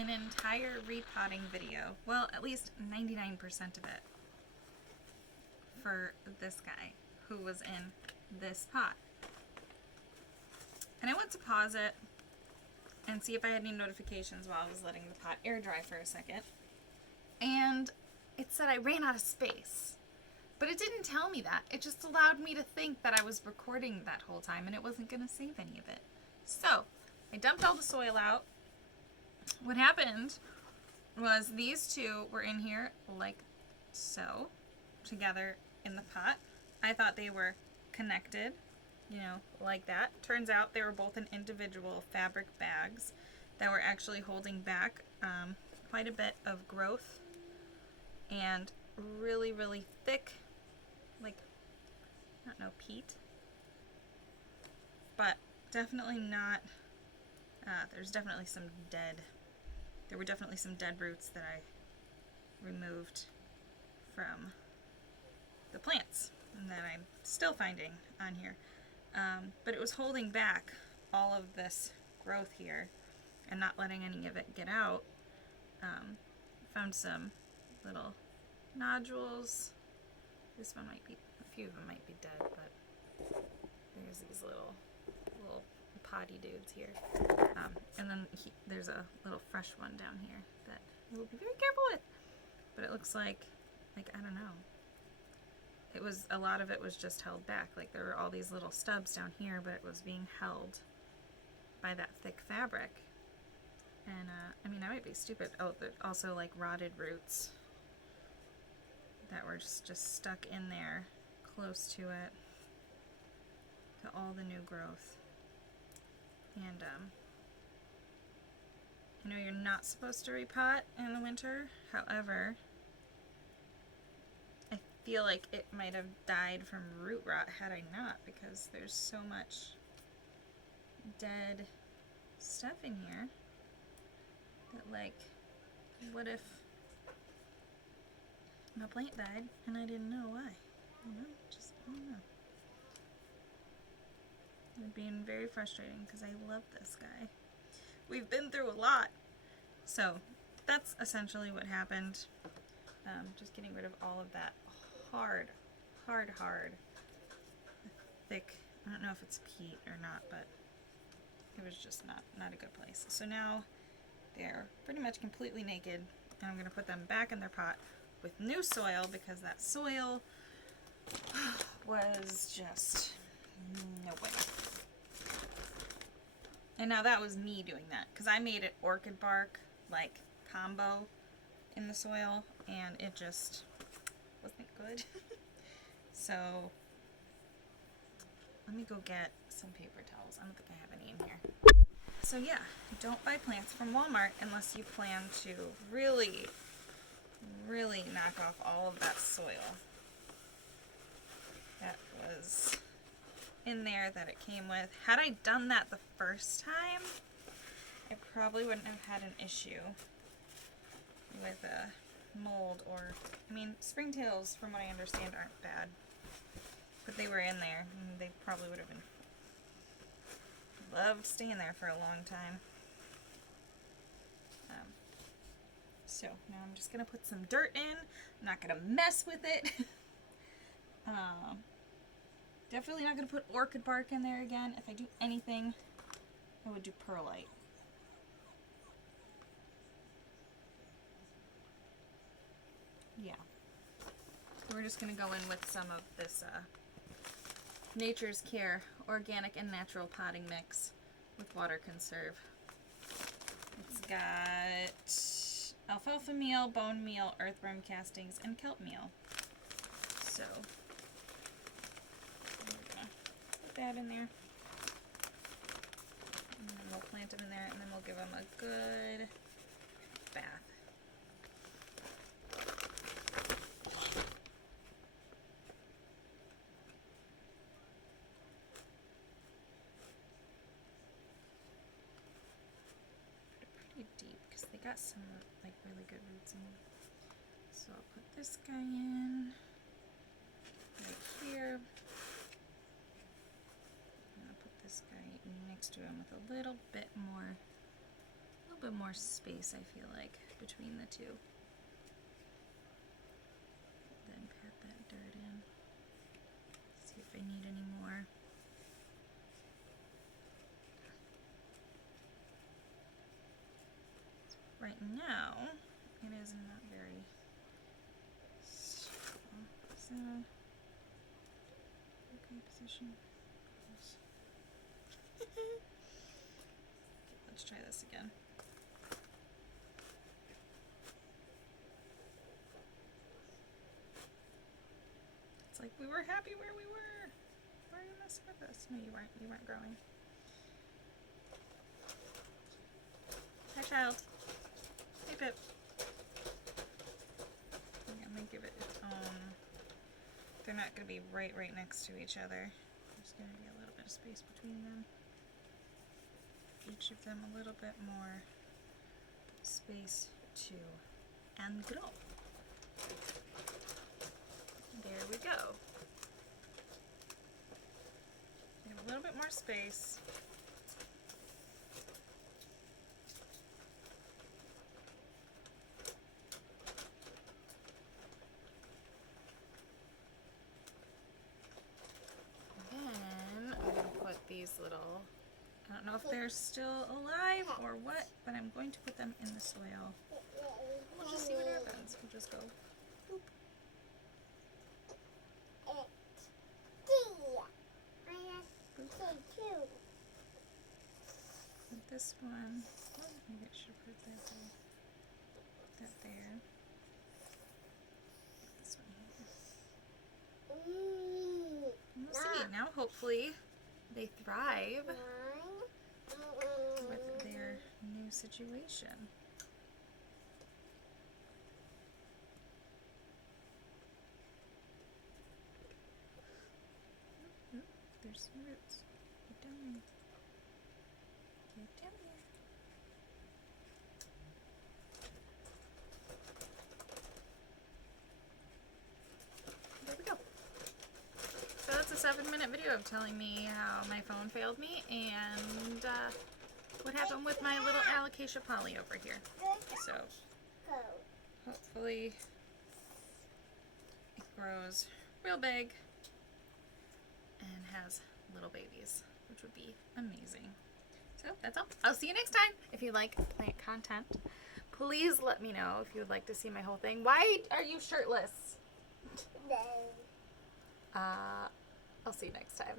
an entire repotting video, well, at least 99% of it, for this guy who was in this pot. And I went to pause it and see if I had any notifications while I was letting the pot air dry for a second. And it said I ran out of space. But it didn't tell me that. It just allowed me to think that I was recording that whole time and it wasn't going to save any of it. So, I dumped all the soil out. What happened was these two were in here like so, together in the pot. I thought they were connected, you know, like that. Turns out they were both in individual fabric bags that were actually holding back quite a bit of growth and really, really thick, like, I don't know, peat, but definitely not, there were definitely some dead roots that I removed from the plants and that I'm still finding on here. But it was holding back all of this growth here and not letting any of it get out. Found some little nodules. This one might be, a few of them might be dead, but there's these little potty dudes here. And then there's a little fresh one down here that we'll be very careful with. But it looks like, I don't know. It was, a lot of it was just held back. Like there were all these little stubs down here, but it was being held by that thick fabric. And, I mean, I might be stupid. Oh, there's also like rotted roots that were just stuck in there, close to it, to all the new growth. And, I know you're not supposed to repot in the winter, however, I feel like it might have died from root rot had I not, because there's so much dead stuff in here that, like, what if my plant died and I didn't know why? I don't know. It would be very frustrating because I love this guy. We've been through a lot. So that's essentially what happened. Just getting rid of all of that hard, thick, I don't know if it's peat or not, but it was just not a good place. So now they're pretty much completely naked, and I'm going to put them back in their pot with new soil because that soil was just no bueno. And now that was me doing that because I made it orchid bark like combo in the soil and it just wasn't good. So let me go get some paper towels. I don't think I have any in here. So yeah, don't buy plants from Walmart unless you plan to really knock off all of that soil that was in there that it came with. Had I done that the first time, I probably wouldn't have had an issue with mold or, I mean, springtails from what I understand aren't bad, but they were in there and they probably would have been loved staying there for a long time. So now I'm just gonna put some dirt in. I'm not gonna mess with it. Definitely not gonna put orchid bark in there again. If I do anything, I would do perlite. Yeah. So we're just gonna go in with some of this Nature's Care organic and natural potting mix with water conserve. It's got alfalfa meal, bone meal, earthworm castings, and kelp meal. So we're gonna put that in there. And then we'll plant them in there and then we'll give them a good bath. Deep because they got some like really good roots in them. So I'll put this guy in right here. And I'll put this guy next to him with a little bit more bit more space, I feel like, between the two. Then pat that dirt in. See if I need any more. Right now, it is not very strong. Is that a okay position? Let's try this again. It's like we were happy where we were. Why are you messing with us? No, you weren't. You weren't growing. Hi, child. Hey, Pip. I'm gonna give it its own. They're not gonna be right next to each other. There's gonna be a little bit of space between them. Each of them a little bit more space to and grow. There we go. We have a little bit more space. Then I'm going to put these little, I don't know if they're still alive or what, but I'm going to put them in the soil. We'll just see what happens. We'll just go boop. With this one, oh, maybe I should put that there. This one here. And we'll see. Now hopefully they thrive with their new situation. Oop, there's some roots. Get down there. Get down there. There we go. So that's a 7-minute video of telling me how my phone failed me and what happened with my little Alocasia poly over here. So hopefully it grows real big and has little babies, which would be amazing. So that's all. I'll see you next time. If you like plant content, please let me know if you would like to see my whole thing. Why are you shirtless? I'll see you next time.